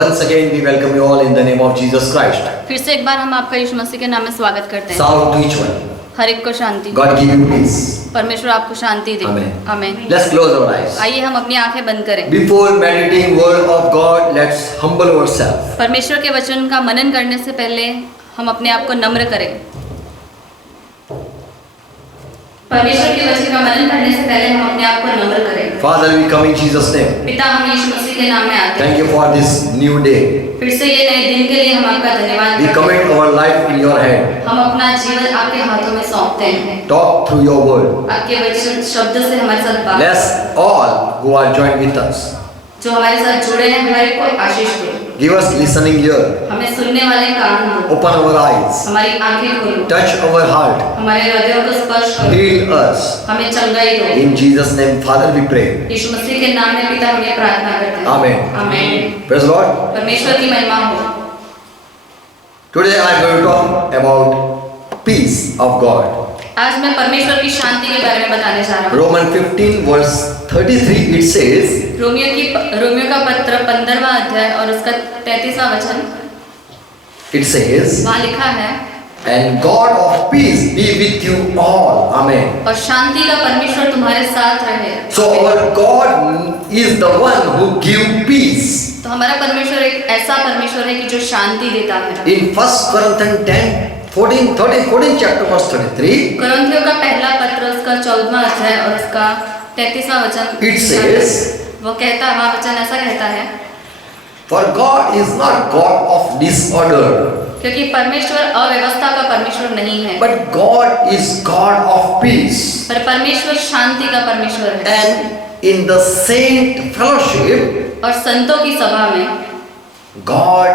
Once again, we welcome you all in the name of Jesus Christ. फिर से एक बार हम आपका यीशु मसीह के नाम में स्वागत करते हैं। Salve to each one. हर एक को शांति। God give you peace. परमेश्वर आपको शांति दे। Amen. आमीन। Let's close our eyes. आइए हम अपनी आंखें बंद करें। Before meditating word of God, let's humble ourselves. परमेश्वर के वचन का मनन करने से पहले हम अपने आप को नम्र करें। परमेश्वर के वचन का मनन करने से पहले हम अपने आप को नम्र करें। Father, we come in Jesus' name. पिता, हम यीशु मसीह के नाम में आते हैं। Thank you for this new day. फिर से ये नए दिन के लिए हम आपका धन्यवाद We करते हैं। commit our life in your hand. हम अपना जीवन आपके हाथों में सौंपते हैं। Talk through your word. आपके वचन शब्द से हमारे साथ बात। Bless all who are joined with us. जो हमारे साथ जुड़े हैं हर एक को आशीष दो। Give us listening ear. हमें सुनने वाले कान दो। Open our eyes. हमारी आंखें खोलो। Touch our heart. हमारे हृदयों को स्पर्श करो। Heal us. हमें चंगाई दो। In Jesus' name, Father, we pray. यीशु मसीह के नाम में पिता हम ये प्रार्थना करते हैं। Amen. आमीन। Praise the Lord. परमेश्वर की महिमा हो। Today I am going to talk about peace of God. आज मैं परमेश्वर की शांति के बारे में बताने जा रहा हूँ। Romans 15 verse 33 it says, Romeo का पत्र 15वां अध्याय और उसका 33वां वचन it says, वहाँ लिखा है, and God of peace be with you all. Amen. और शांति का परमेश्वर तुम्हारे साथ रहे। So our God is the one who give peace. तो हमारा परमेश्वर एक ऐसा परमेश्वर है कि जो शांति देता है। In 1 Corinthians 14 chapter verse 33, कुरिन्थियों का पहला पत्र उसका 14वां अध्याय और उसका 33वां वचन it says, वो कहता है, वहाँ वचन ऐसा कहता है, for God is not God of disorder, क्योंकि परमेश्वर अव्यवस्था का परमेश्वर नहीं है, but God is God of peace. पर परमेश्वर शांति का परमेश्वर है। And in the saint fellowship, और संतों की सभा में God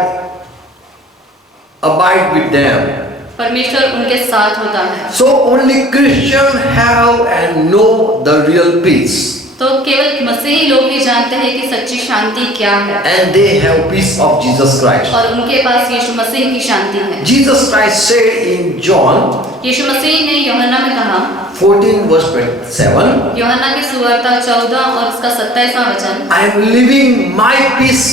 abide with them. परमेश्वर उनके साथ होता है। So only Christians have and know the real peace. तो केवल मसीही लोग ही जानते हैं कि सच्ची शांति क्या है, And they have peace of Jesus Christ. और उनके पास यीशु मसीह की शांति है। Jesus Christ said in John यीशु मसीह ने यूहन्ना में कहा, 14 verse 27, यूहन्ना की सुवार्ता 14 और उसका 27वां वचन, I am living my peace.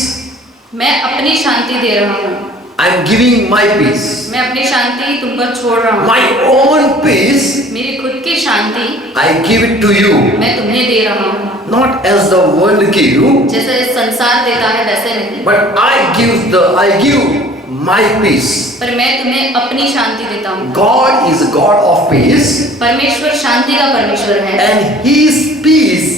मैं अपनी शांति दे रहा हूँ, I am giving my peace. मैं अपनी शांति तुम पर छोड़ रहा हूँ। My own peace मेरी खुद की शांति I give it to you. मैं तुम्हें दे रहा हूँ। Not as the world give, जैसे संसार देता है वैसे नहीं, but I give my peace. पर मैं तुम्हें अपनी शांति देता हूँ। God is God of peace, परमेश्वर शांति का परमेश्वर है, and His peace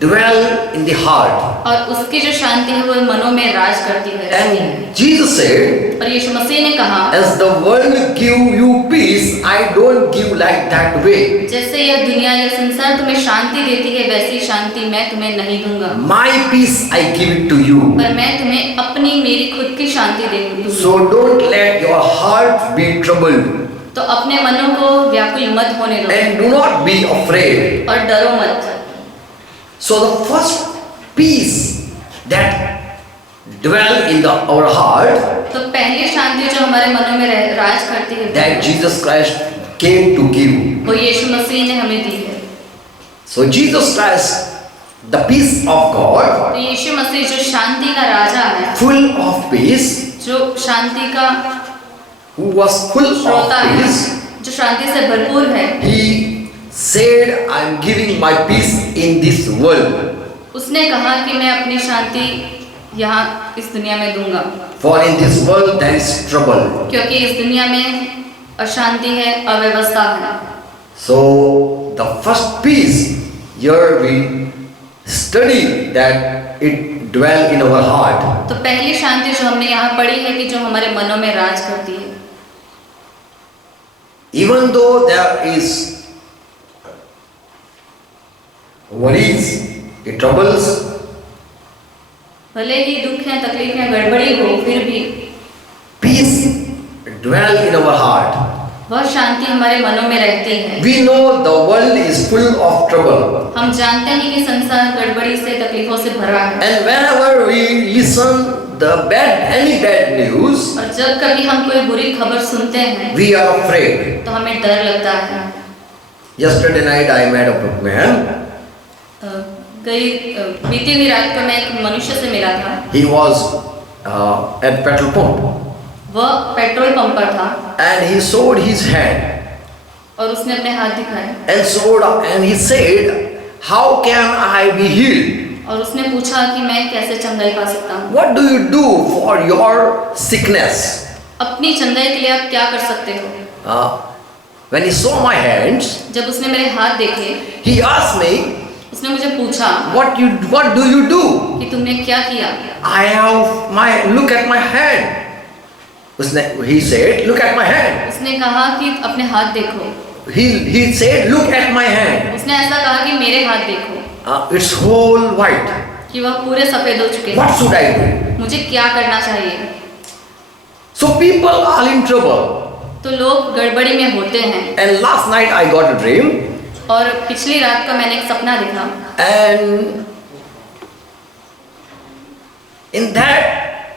dwell in the heart. और उसकी जो शांति है वो मनों में राज करती है, रहती है। And Jesus said, और यीशु मसीह ने कहा, as the world give you peace, I don't give like that way. जैसे यह दुनिया या संसार तुम्हें शांति देती है वैसी शांति मैं तुम्हें नहीं दूंगा, My peace I give it to you. पर मैं तुम्हें अपनी मेरी खुद की शांति दे दूंगी। So don't let your heart be troubled, तो अपने मनों को व्याकुल मत होने दो, and do not be afraid. और डरो मत। So the first peace that dwell in our heart, तो पहली शांति जो हमारे मनों में राज करती है that Jesus Christ came to give. वो यीशु मसीह ने हमें दी है। So Jesus Christ, the peace of God, तो यीशु मसीह जो शांति का राजा है, full of peace, जो शांति का who was full of श्रोता है, peace, जो शांति से भरपूर है, He said, I am giving my peace in this world. उसने कहा कि मैं अपनी शांति यहाँ इस दुनिया में दूंगा, For in this world there is trouble. क्योंकि इस दुनिया में अशांति है, अव्यवस्था है। So the first peace, here we study that it dwell in our heart. तो पहली शांति जो हमने यहाँ पढ़ी है कि जो हमारे मनों में राज करती है। Even though there is worries, it troubles, भले ही दुख है, तकलीफें, गड़बड़ी हो, फिर भी peace dwell in our heart. वह शांति हमारे मनों में रहती है। We know the world is full of trouble. हम जानते हैं कि संसार गड़बड़ी से, तकलीफों से भरा है, And whenever we listen any bad news, और जब कभी हम कोई बुरी खबर सुनते हैं we are afraid. तो हमें डर लगता है। Yesterday night I met a man. बीती हुई रात को मैं एक मनुष्य से मिला था। He was at petrol pump, वह पेट्रोल पंप पर था and he showed his hand और उसने अपने हाथ दिखाए and he said, "How can I be healed? और उसने पूछा कि मैं कैसे चंगाई पा सकता हूँ। What do you do for your sickness?" अपनी चंगाई के लिए आप क्या कर सकते हो? When he saw my hands, जब उसने मेरे हाथ देखे, he asked me, उसने मुझे पूछा what do you do? कि तुमने क्या किया? Look at my hand. He said, "Look at my hand." उसने कहा कि अपने हाथ देखो। He said, "Look at my hand. उसने ऐसा कहा कि मेरे हाथ देखो It's whole white. कि वह पूरे सफेद हो चुके What हैं। should I do?" मुझे क्या करना चाहिए? So people are in trouble. तो लोग गड़बड़ी में होते हैं। And last night I got a dream, और पिछली रात को मैंने एक सपना देखा and in that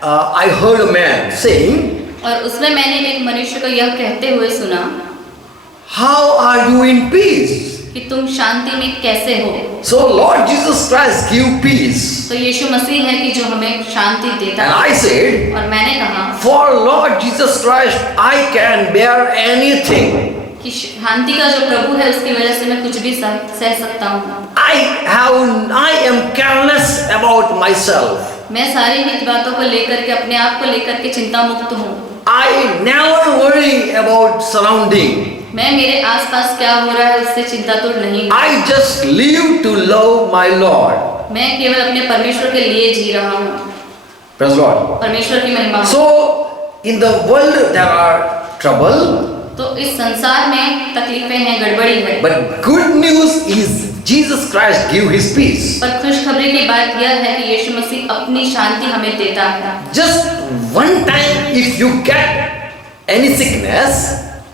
I heard a man saying, और उसमें मैंने एक मनुष्य को यह कहते हुए सुना, "How are you in peace?" कि तुम शांति में कैसे हो? So Lord Jesus Christ give peace. तो यीशु मसीह है कि जो हमें शांति देता And है। I said, और मैंने कहा "For Lord Jesus Christ, I can bear anything. कि शांति का जो प्रभु है उसकी वजह से मैं कुछ भी सह सकता हूँ। I am careless about myself. मैं सारी ही बातों को लेकर के अपने आप को लेकर के चिंता मुक्त हूँ। I never worry about surrounding. मैं मेरे आसपास क्या हो रहा है उससे चिंतातुर नहीं हूँ। I just live to love my Lord." मैं केवल अपने परमेश्वर के लिए जी रहा हूँ। Praise Lord. परमेश्वर की महिमा हो। So in the world there are trouble, तो इस संसार में तकलीफें हैं, गड़बड़ी है, but good news is Jesus Christ give his peace. पर खुशखबरी की बात यह है कि यीशु मसीह अपनी शांति हमें देता है। Just one time if you get any sickness,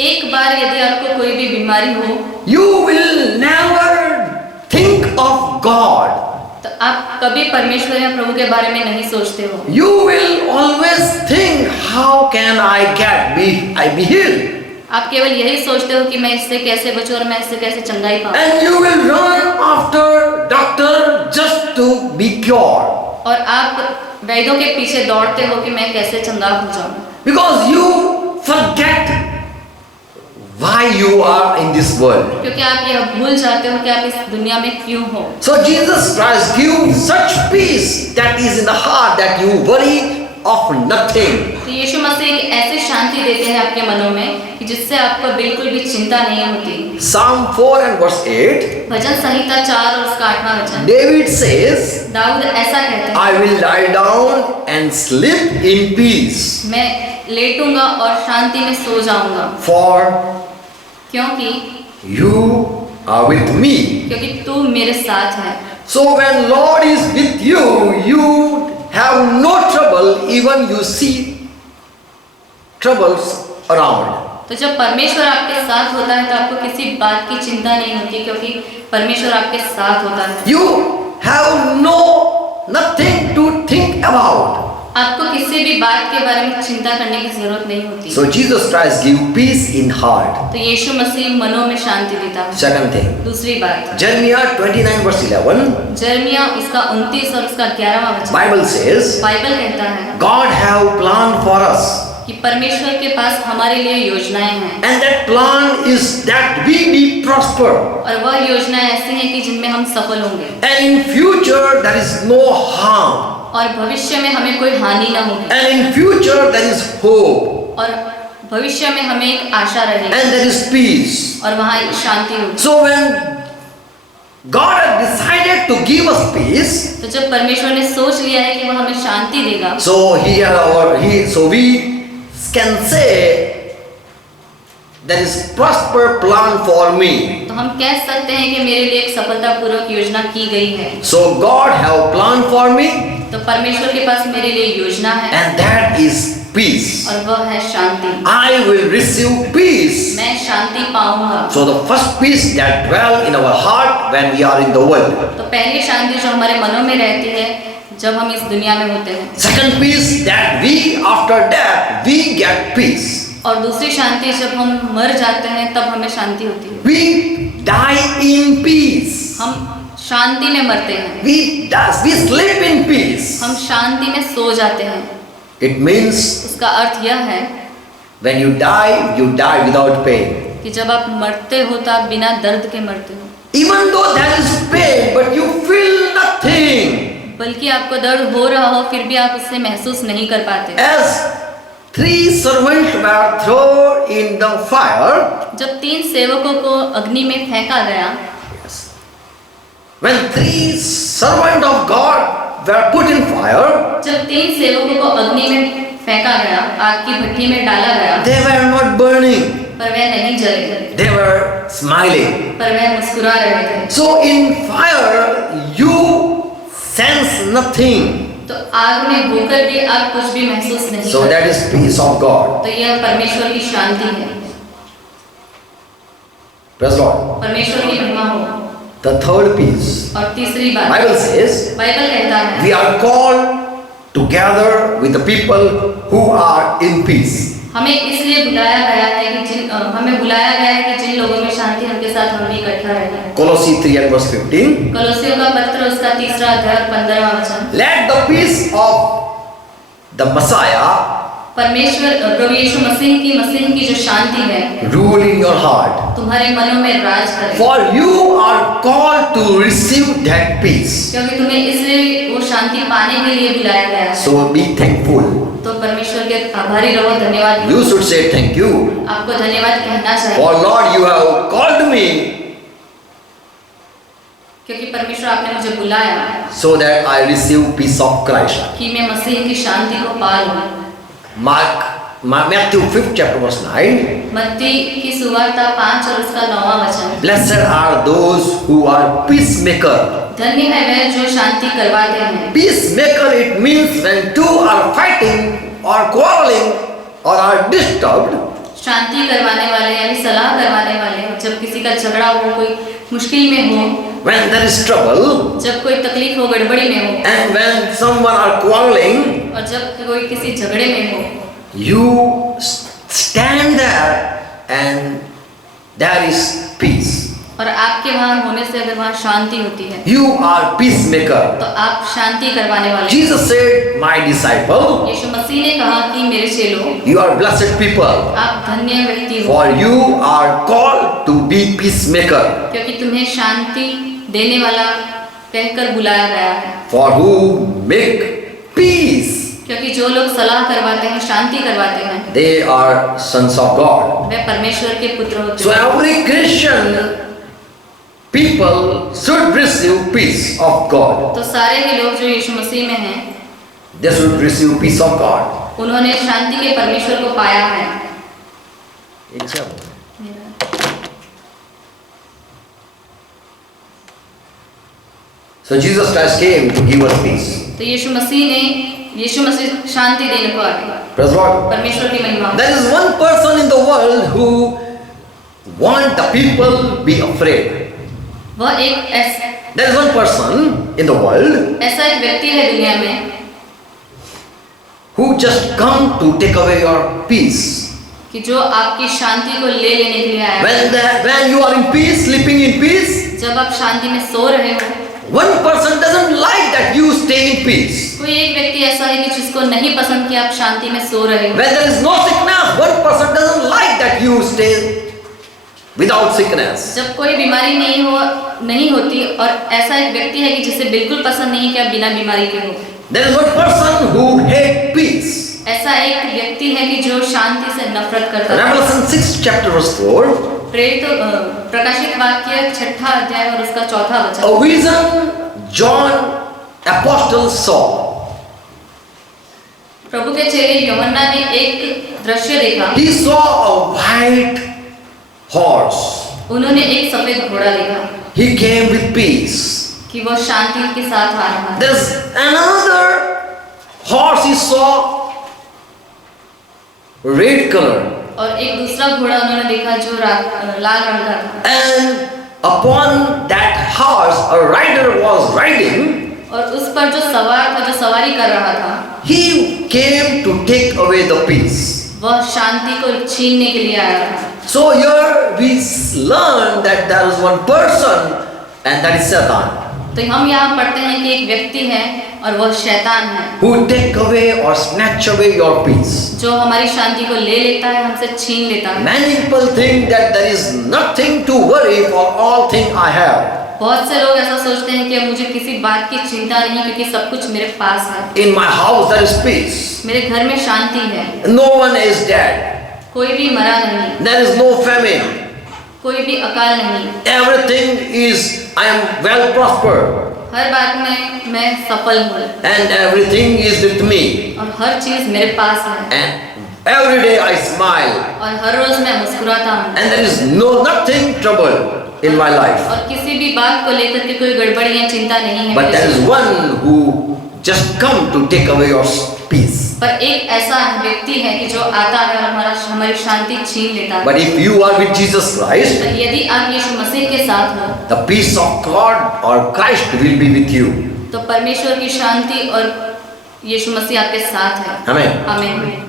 एक बार यदि आपको कोई भी बीमारी हो you will never think of God. तो आप कभी परमेश्वर या प्रभु के बारे में नहीं सोचते हो। You will always think, how can I be healed? आप केवल यही सोचते हो कि मैं इससे कैसे बचूं और मैं इससे कैसे चंगाई पाऊं। And you will run after doctor just to be cured. और आप वैद्यों के पीछे दौड़ते हो कि मैं कैसे चंगा हो जाऊं। Because you forget why you are in this world. क्योंकि आप यह भूल जाते हो कि आप इस दुनिया में क्यों हो। So Jesus Christ gives such peace that is in the heart that you worry of nothing. तो यीशु मसीह एक ऐसी शांति देते हैं आपके मनों में कि जिससे आपको बिल्कुल भी चिंता नहीं होती। Psalm 4 and verse 8. भजन संहिता 4 और उसका 8वां वचन। David says, दाऊद ऐसा कहते हैं, "I will lie down and sleep in peace, मैं लेटूंगा और शांति में सो जाऊंगा, for क्योंकि you are with me." क्योंकि तू मेरे साथ है। So when Lord is with you, you have no trouble even you see troubles around. तो जब परमेश्वर आपके साथ होता है तो आपको किसी बात की चिंता नहीं होती, क्योंकि परमेश्वर आपके साथ होता है। You have nothing to think about. आपको किसी भी बात के बारे में चिंता करने की जरूरत नहीं होती। So Jesus Christ give peace in heart. तो यीशु मसीह मनों में शांति देता है। Second thing, दूसरी बात, Jeremiah 29 verse 11, जर्मिया उसका 29 और उसका 11वां वचन। Bible says, बाइबल कहता है God have planned for us, कि परमेश्वर के पास हमारे लिए योजनाएं हैं, and that plan is that we be prosper, और वह योजनाएं ऐसी हैं कि जिनमें हम सफल होंगे, and in future there is no harm, और भविष्य में हमें कोई हानि न होगी, and in future there is hope, और भविष्य में हमें एक आशा रहेगी, and there is peace. और वहाँ एक शांति होगी। So when God had decided to give us peace, तो जब परमेश्वर ने सोच लिया है कि वह हमें शांति देगा, so we can say there is prosper plan for me. तो हम कह सकते हैं कि मेरे लिए एक सफलतापूर्वक योजना की गई है। So God have plan for me, तो परमेश्वर के पास मेरे लिए योजना है, and that is peace. और वह है शांति। I will receive peace. मैं शांति पाऊंगा। So the first peace that dwell in our heart when we are in the world. तो पहली शांति जो हमारे मनों में रहती है जब हम इस दुनिया में होते हैं, Second peace that we after death we get peace. और दूसरी शांति जब हम मर जाते हैं तब हमें शांति होती है। We die in peace. हम शांति में मरते हैं, We sleep in peace. हम शांति में सो जाते हैं। It means उसका अर्थ यह है when you die without pain. कि जब आप मरते हो तो आप बिना दर्द के मरते हो। Even though there is pain, but you feel nothing. बल्कि आपको दर्द हो रहा हो फिर भी आप उससे महसूस नहीं कर पाते। As 3 servants were thrown in the fire, जब 3 सेवकों को अग्नि में फेंका गया, when 3 servants of God were put in fire, जब 3 सेवकों को अग्नि में फेंका गया, आग की भट्टी में डाला गया, they were not burning, पर वह नहीं जले, they were smiling. पर वह मुस्कुरा रहे थे। So in fire you sense nothing. तो आग में होकर भी आप कुछ भी महसूस नहीं So करते। that is peace of God. तो यह परमेश्वर की शांति है। Praise Lord. परमेश्वर की महिमा हो। The third peace, और तीसरी बात, Bible says, बाइबल कहता है we are called together with the people who are in peace. हमें इसलिए बुलाया गया है कि हमें बुलाया गया है कि जिन लोगों में शांति है, उनके साथ हम भी इकट्ठा रहें। Colossae 3 and verse 15. कलोसियों का पत्र उसका 3 अध्याय 15वां वचन। Let the peace of the Messiah परमेश्वर प्रभु यीशु मसीह की जो शांति है rule in your heart. तुम्हारे मनों में राज करे, For you are called to receive that peace. क्योंकि तुम्हें इसलिए वो शांति पाने के लिए बुलाया गया है। So be thankful. तो परमेश्वर के आभारी रहो, धन्यवाद। You should say thank you. आपको धन्यवाद कहना चाहिए, For Lord, you have called me क्योंकि परमेश्वर आपने मुझे बुलाया so that I receive peace of Christ. कि मैं मसीह की शांति को पा लूं। Matthew 5th chapter verse 9. मत्ती की सुवार्ता 5 और उसका 9वां वचन। Blessed are those who are peacemaker. धन्य है वह जो शांति करवाते हैं। Peacemaker, it means when two are fighting or quarreling or are disturbed. शांति करवाने वाले यानी सलाह करवाने वाले, जब किसी का झगड़ा हो, कोई मुश्किल में हो, When there is trouble जब कोई तकलीफ हो, गड़बड़ी में हो, and when someone are quarreling, और जब कोई किसी झगड़े में हो, you stand there and there is peace. और आपके वहां होने से अगर वहां शांति होती है You are peacemaker. तो आप शांति करवाने वाले। Jesus said, my disciple, यीशु मसीह ने कहा कि मेरे चेलों, you are blessed people. आप धन्य व्यक्ति हो, For you are called to be peacemaker. क्योंकि तुम्हें शांति देने वाला कहकर बुलाया गया है। For who make peace, क्योंकि जो लोग सलाह करवाते हैं, शांति करवाते हैं, they are sons of God. वे परमेश्वर के पुत्र होते So हैं। every Christian people should receive peace of God. तो सारे ही लोग जो यीशु मसीह में हैं, They should receive peace of God. उन्होंने शांति के परमेश्वर को पाया है। So Jesus Christ came to give us peace. तो यीशु मसीह शांति देने को आए। Praise Lord. परमेश्वर की महिमा। There is one person in the world who want the people be afraid. वह एक There is one person in the world ऐसा एक व्यक्ति है दुनिया में who just come to take away your peace. कि जो आपकी शांति को ले लेने के लिए आया है। When you are in peace, sleeping in peace, जब आप शांति में सो रहे हो, one person doesn't like that you stay in peace. कोई एक व्यक्ति ऐसा है कि जिसको नहीं पसंद कि आप शांति में सो रहे हो। When there is no sickness, one person doesn't like that you stay without sickness. जब कोई बीमारी नहीं होती और ऐसा एक व्यक्ति है कि जिसे बिल्कुल पसंद नहीं कि आप बिना बीमारी के हो। There is one person who hate peace. ऐसा एक व्यक्ति है कि जो शांति से नफरत करता है। Revelation 6 chapter verse 4. प्रकाशित वाक्य 6 अध्याय और उसका 4 वचन। A vision John apostle saw. प्रभु के चेले यूहन्ना ने एक दृश्य देखा। He saw a white horse. उन्होंने एक सफेद घोड़ा देखा He came with peace. कि वो शांति के साथ आ रहा है। There's another horse he saw, red color. और एक दूसरा घोड़ा उन्होंने देखा जो लाल रंग का था। And upon that horse a rider was riding. और उस पर जो सवार था, जो सवारी कर रहा था, He came to take away the peace. वह शांति को छीनने के लिए आया था। So here we learn that there is one person and that is Satan. तो तो हम यहाँ पढ़ते हैं कि एक व्यक्ति है और वह शैतान है who take away or snatch away your peace. जो हमारी शांति को ले लेता है, हमसे छीन लेता है। Many people think that there is nothing to worry for all things I have. बहुत से लोग ऐसा सोचते हैं कि मुझे किसी बात की चिंता नहीं क्योंकि सब कुछ मेरे पास है। In my house there is peace. मेरे घर में शांति है, No one is dead. कोई भी मरा नहीं, There is no famine. कोई भी अकाल नहीं, Everything is, I am well prospered. हर बात में मैं सफल हूँ And everything is with me. और हर चीज मेरे पास है And every day I smile. और हर रोज मैं मुस्कुराता हूँ And there is nothing trouble in my life. और किसी भी बात को लेकर के कोई गड़बड़ी या चिंता नहीं है But मेरे there is जीवन में। one who just come to take away your peace. पर एक ऐसा व्यक्ति है कि जो आता है और हमारी शांति छीन लेता है। But if you are with Jesus Christ, तो यदि आप यीशु मसीह के साथ हो the peace of God or Christ will be with you. तो परमेश्वर की शांति और यीशु मसीह आपके साथ है। Amen. आमीन।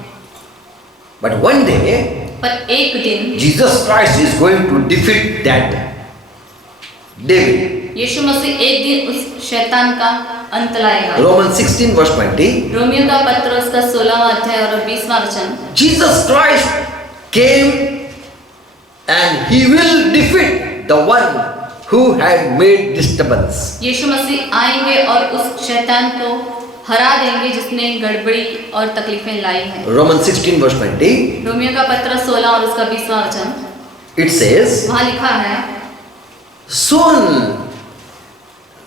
But one day, पर एक दिन Jesus Christ is going to defeat that devil. यीशु मसीह एक दिन उस शैतान का अंत लाएगा। Romans 16 verse 20. रोमियो का पत्र उसका 16वां अध्याय और 20वां वचन। Jesus Christ came and he will defeat the one who had made disturbance. यीशु मसीह आएंगे और उस शैतान को हरा देंगे जिसने गड़बड़ी और तकलीफें लाई हैं। Romans 16 verse 20. रोमियो का पत्र 16 और उसका 20वां वचन। It says, वहाँ लिखा है soon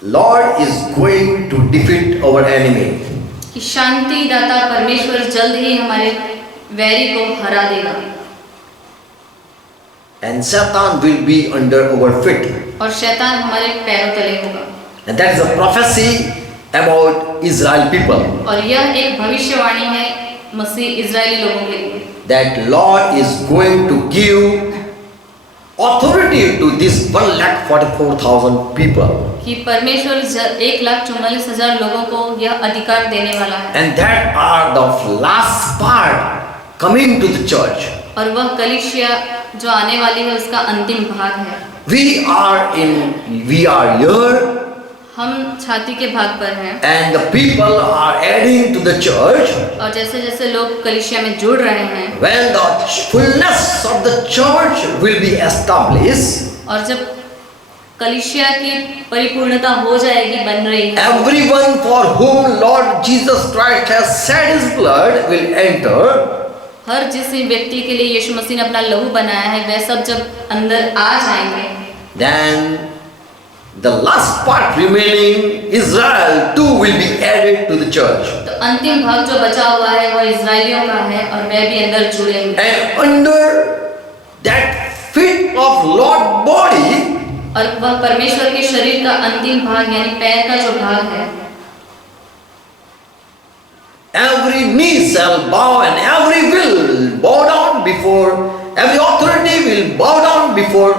Lord is going to defeat our enemy. कि शांति दाता परमेश्वर जल्द ही हमारे वैरी को हरा देगा And Satan will be under our feet. और शैतान हमारे पैरों तले होगा। And that is a prophecy about Israel people. और यह एक भविष्यवाणी है मसीह इजरायली लोगों के लिए That Lord is going to give authority to this 1,44,000 people. कि परमेश्वर 1,44,000 लोगों को यह अधिकार देने वाला है And that are the last part coming to the church. और वह कलीसिया जो आने वाली है उसका अंतिम भाग है। We are here हम छाती के भाग पर हैं and the people are adding to the church. और जैसे जैसे लोग कलीसिया में जुड़ रहे हैं When the fullness of the church will be established, और जब कलीसिया की परिपूर्णता हो जाएगी, बन रही है, everyone for whom Lord Jesus Christ has shed his blood will enter. हर जिस व्यक्ति के लिए यीशु मसीह ने अपना लहू बनाया है वे सब जब अंदर आ जाएंगे Then the last part remaining, Israel too will be added to the church. तो अंतिम भाग जो बचा हुआ है वह इजरायलियों का है और वे भी अंदर जुड़ेंगे And under that feet of Lord body, और वह परमेश्वर के शरीर का अंतिम भाग यानी पैर का जो भाग है every knee shall bow and every will bow down before, every authority will bow down before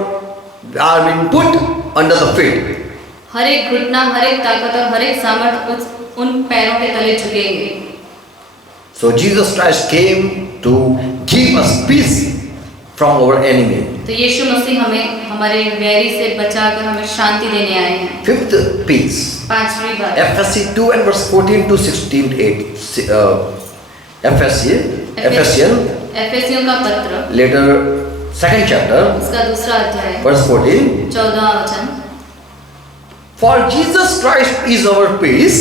are being put under the feet. हर एक घुटना, हर एक ताकत और हर एक सामर्थ उन पैरों के तले झुकेंगे। So Jesus Christ came to give us peace from our enemy. तो यीशु मसीह हमें हमारे वैरी से बचाकर हमें शांति देने आए हैं। Fifth peace. पांचवी बात Ephesians 2 and verse 14 to 16, 8. एफेसियों का पत्र Later, second chapter, उसका दूसरा अध्याय verse 14. 14वां वचन। For Jesus Christ is our peace,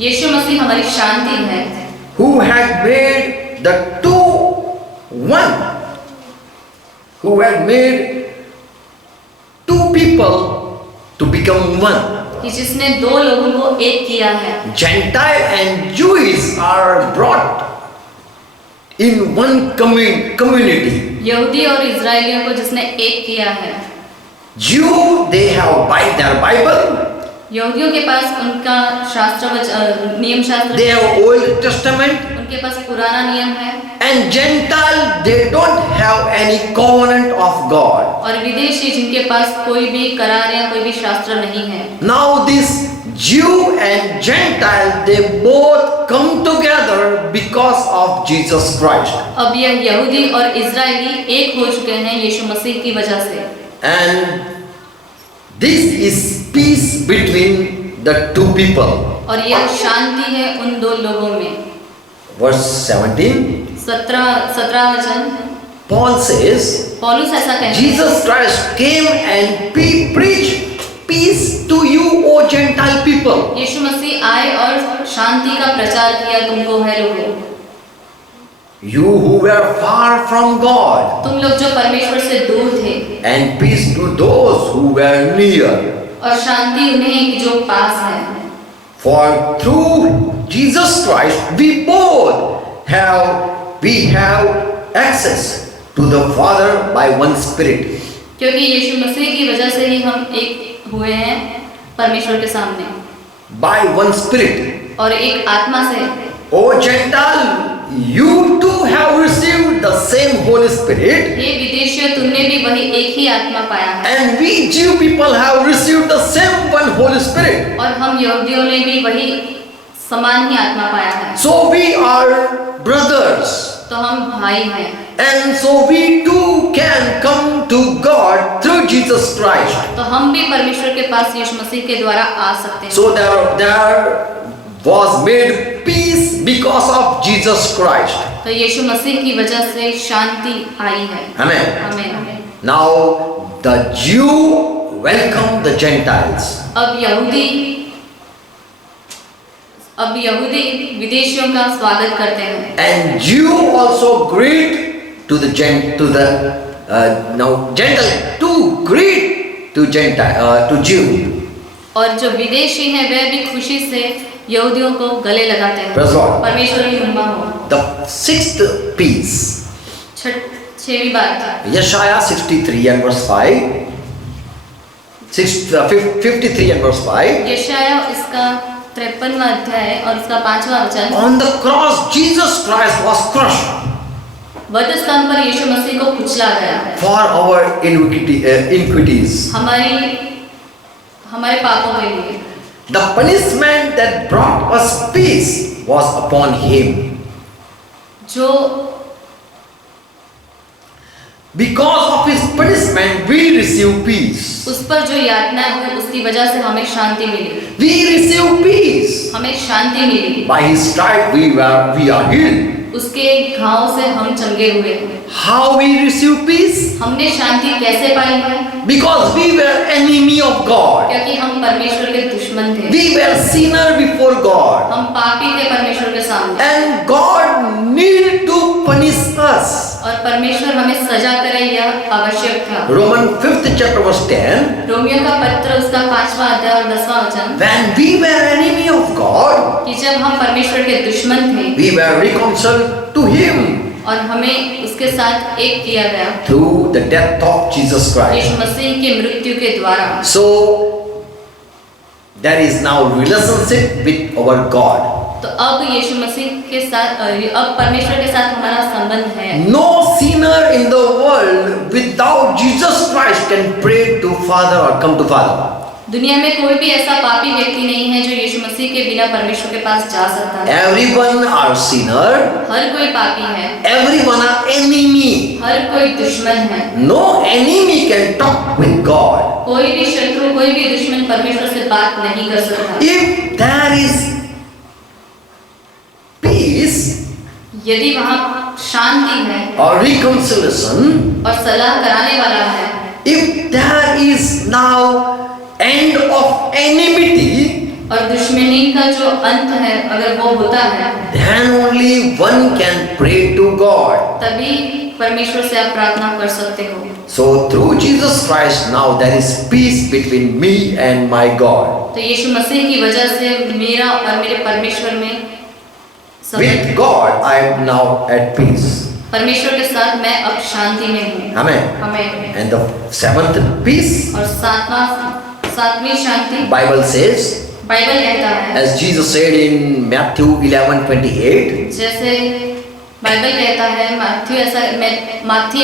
यीशु मसीह हमारी शांति है who had made the two one, who had made two people to become one. कि जिसने दो लोगों को एक किया है। Gentile and Jews are brought in one community. यहूदी और इजरायलियों को जिसने एक किया है। Jew, they have their Bible, यहूदियों के पास उनका शास्त्र नियम शास्त्र, they have Old Testament, उनके पास पुराना नियम है and Gentile, they don't have any covenant of God. और विदेशी जिनके पास कोई भी करार या कोई भी शास्त्र नहीं है। Now this Jew and Gentile, they both come together because of Jesus Christ. अब यह यहूदी और इजरायली एक हो चुके हैं यीशु मसीह की वजह से। And this is peace between the two people. और यह शांति है उन दो लोगों में। Verse 17, 17 वचन Paul says, पौलुस ऐसा कहते हैं, Jesus Christ came and preached peace to you, O Gentile people. यीशु मसीह आए और शांति का प्रचार किया तुमको है लोगों, You who were far from God, तुम लोग जो परमेश्वर से दूर थे, and peace to those who were near. और शांति उन्हें जो पास है। For through Jesus Christ we both have access to the Father by one Spirit. क्योंकि यीशु मसीह की वजह से ही हम एक हुए हैं परमेश्वर के सामने, By one Spirit. और एक आत्मा से। O Gentile, you too have received the same Holy Spirit, हे विदेशियों, तुमने भी वही एक ही आत्मा पाया है, and we Jew people have received the same one Holy Spirit. और हम यहूदियों ने भी वही समान ही आत्मा पाया है। So we are brothers, तो हम भाई हैं, and so we too can come to God through Jesus Christ. तो हम भी परमेश्वर के पास यीशु मसीह के द्वारा आ सकते हैं। So there was made peace because of Jesus Christ. तो यीशु मसीह की वजह से शांति आई है। Amen. आमीन। Now the Jew welcome the Gentiles. अब यहूदी विदेशियों का स्वागत करते हैं, And Jew also greet to the Gentile to greet to Gentile to Jew. और जो विदेशी हैं वे भी खुशी से यहूदियों को गले लगाते हैं। Praise Lord. परमेश्वर की महिमा हो। The sixth piece, 6वीं बात, Yeshaya 63 and verse 5, 53 and verse 5. यशायाह इसका 53वां अध्याय और उसका 5वां वचन। On the cross, Jesus Christ was crushed वध स्थान पर यीशु मसीह को कुचला गया for our iniquities. हमारे पापों के लिए। The punishment that brought us peace was upon him. जो Because of his punishment, we receive peace. उस पर जो यातना हुई उसकी वजह से हमें शांति मिली। We receive peace. हमें शांति मिली। By his stripe we are healed. उसके घाव से हम चंगे हुए हैं। How we receive peace? हमने शांति कैसे पाई है? Because we were enemy of God. क्योंकि हम परमेश्वर के दुश्मन थे। We were sinner before God. हम पापी थे परमेश्वर के सामने। And God needed to punish us. और परमेश्वर हमें सजा करे यह आवश्यक था। Romans 5th chapter verse 10. Romeo का पत्र उसका 5वां अध्याय और 10वां वचन। When we were enemy of God, कि जब हम परमेश्वर के दुश्मन थे, we were reconciled to him और हमें उसके साथ एक किया गया through the death of Jesus Christ. यीशु मसीह की मृत्यु के द्वारा। So there is now relationship with our God. तो अब यीशु मसीह के साथ अब परमेश्वर के साथ हमारा संबंध है। No sinner in the world without Jesus Christ can pray to Father or come to Father. दुनिया में कोई भी ऐसा पापी व्यक्ति नहीं है जो यीशु मसीह के बिना परमेश्वर के पास जा सकता है। Everyone are sinner. हर कोई पापी है। Everyone are enemy. हर कोई दुश्मन है। No enemy can talk with God. कोई भी शत्रु, कोई भी दुश्मन परमेश्वर से बात नहीं कर सकता। If there is peace यदि वहाँ शांति है or reconciliation, और सलाह कराने वाला है, if there is now end of enmity, और दुश्मनी का जो अंत है अगर वो होता है, then only one can pray to God. तभी परमेश्वर से आप प्रार्थना कर सकते हो। So through Jesus Christ now there is peace between me and my God. तो यीशु मसीह की वजह से मेरा और मेरे परमेश्वर में With God I am now at peace. परमेश्वर के साथ मैं अब शांति में हूँ। Amen. हमें And the seventh peace, और सातवीं शांति Bible says, बाइबल कहता है, as Jesus said in Matthew 11:28, जैसे बाइबल कहता है, माथी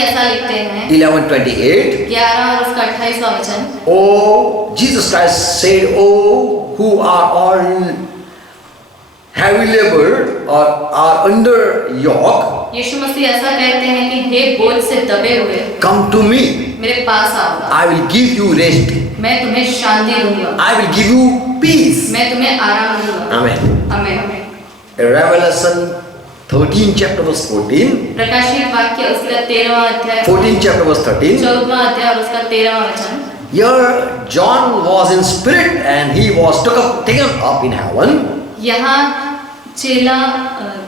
ऐसा लिखते हैं 11:28, 11 और उसका 28वां वचन। Oh, Jesus Christ said, oh, who are all heavy labored or are under yoke, यीशु मसीह ऐसा कहते हैं कि हे बोझ से दबे हुए, come to me, मेरे पास आओ, I will give you rest. मैं तुम्हें शांति दूंगा, I will give you peace. मैं तुम्हें आराम दूंगा। Amen. आमीन। Revelation 13 chapter verse 14. प्रकाशित वाक्य उसका 13वां अध्याय, 14 chapter verse 13. 14वां अध्याय और उसका 13वां वचन। Here John was in spirit and he was taken up in heaven. यहाँ चेला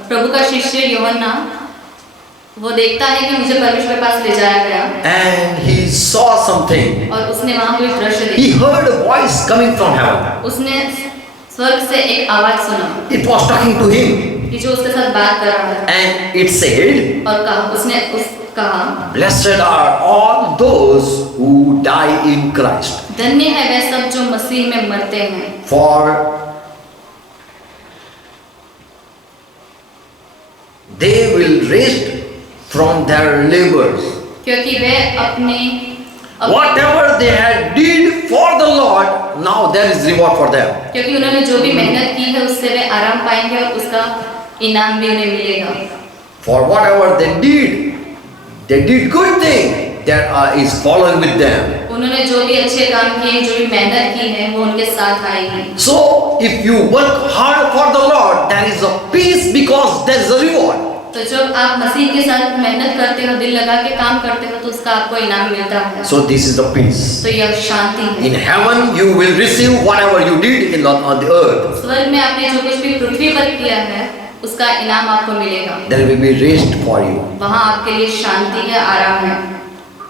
प्रभु का शिष्य यूहन्ना वो देखता है कि मुझे परमेश्वर के पास ले जाया गया And he saw something. और उसने वहाँ कोई दृश्य He देखा। heard a voice coming from heaven. उसने स्वर्ग से एक आवाज सुना It was talking to him. कि जो उसके साथ बात कर रहा था And it said, और कहा उसने कहा, Blessed are all those who die in Christ. धन्य है वे सब जो मसीह में मरते हैं, For they will rest from their labors. क्योंकि वे अपने Whatever they had did for the Lord, now there is reward for them. क्योंकि उन्होंने जो भी मेहनत की है उससे वे आराम पाएंगे और उसका इनाम भी उन्हें मिलेगा। For whatever they did good thing, that is following with them. उन्होंने जो भी अच्छे काम किए, जो भी मेहनत की है, वो उनके साथ आएगी। So, if you work hard for the Lord, there is a peace because there is a reward. तो जब आप मसीह के साथ मेहनत करते हो, दिल लगा के काम करते हो, तो उसका आपको इनाम मिलता है। So, this is the peace. तो यह शांति है। In heaven, you will receive whatever you did on the earth. स्वर्ग में आपने जो कुछ भी पृथ्वी पर किया है, उसका इनाम आपको मिलेगा। There will be rest for you. वहाँ आपके लिए शांति है, आराम है।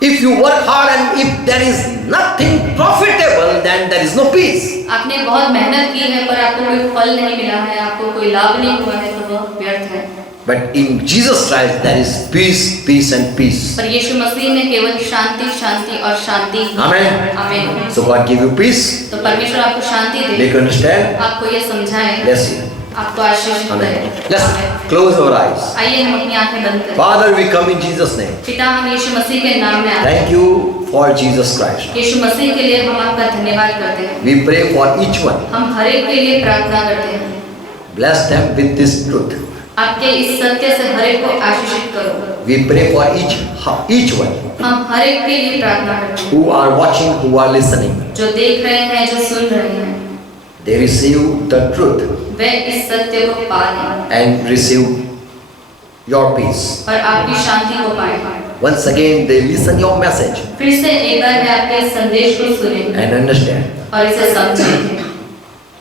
If you work hard and if there is nothing profitable, then there is no peace. आपने बहुत मेहनत की है पर आपको कोई फल नहीं मिला है, आपको कोई लाभ नहीं हुआ है, तो वह व्यर्थ है। But in Jesus Christ, there is peace, peace and peace. पर यीशु मसीह में केवल शांति, शांति और शांति। Amen. आमीन। So God give you peace. तो परमेश्वर आपको शांति दे। Make you understand. आपको ये समझाए। Bless you. आपको आशीष दे। Amen. Let's close our eyes. आइए हम अपनी आंखें बंद करें। Father, we come in Jesus' name. पिता, हम यीशु मसीह के नाम में आते हैं। Thank you for Jesus Christ. यीशु मसीह के लिए हम आपका धन्यवाद करते हैं। We pray for each one. हम हर एक के लिए प्रार्थना करते हैं। Bless them with this truth. आपके इस सत्य से हर एक को आशीषित करो। We pray for each one हम हर एक के लिए प्रार्थना करते हैं who are watching, who are listening. जो देख रहे हैं, जो सुन रहे हैं, They receive the truth वे इस सत्य को पा लें and receive your peace. और आपकी शांति को पाएं। Once again, they listen your message फिर से एक बार वे आपके संदेश को सुनें and understand और इसे समझें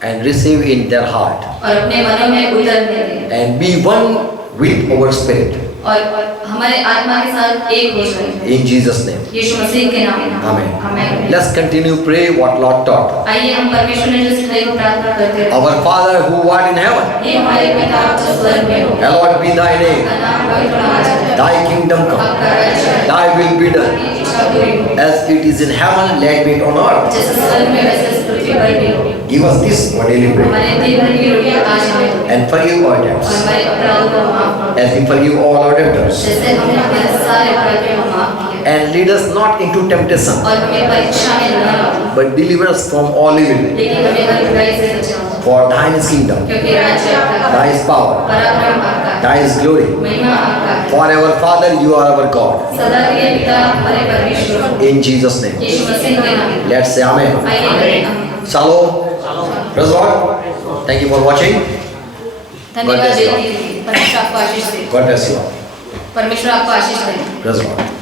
and receive in their heart और अपने मनों में उतरने दें and be one with our spirit. और हमारे आत्मा के साथ एक हो जाएं। In Jesus' name. यीशु मसीह के नाम में Amen. आमीन। Let's continue pray what Lord taught. आइए हम परमेश्वर ने जो सिखाई को प्रार्थना करते हैं। Our Father who art in heaven, हे हमारे पिता जो स्वर्ग में हो, hallowed be thy name. आपका नाम पवित्र होना चाहिए। Thy kingdom come. आपका राज्य आए। Thy will be done. आपकी इच्छा पूरी हो। As it is in heaven, let it be on earth. जैसे स्वर्ग में वैसे इस पृथ्वी पर भी हो। Give us this our daily bread. हमारे दिन भर की रोटियां आज हमें दो And forgive our और debts, हमारे अपराधों को माफ करो as we forgive all our debtors. जैसे हमने अपने सारे अपराधों को माफ किया And lead us not into temptation, और हमें परीक्षा में न लाओ but deliver us from all evil. लेकिन हमें हर बुराई से बचाओ For thine is kingdom, क्योंकि राज्य आपका thy है, is power, पराक्रम आपका है, thy is glory. महिमा आपका है। Forever, Father, you are our God. सदा के लिए पिता हमारे परमेश्वर हो। In Jesus' name. यीशु मसीह के नाम में Let's say Amen. आइए आमीन। Shalom. Praise God. Thank you for watching. धन्यवाद देते हैं। परमेश्वर आपको आशीष दे। God bless you all. परमेश्वर आपको आशीष दे। Praise God.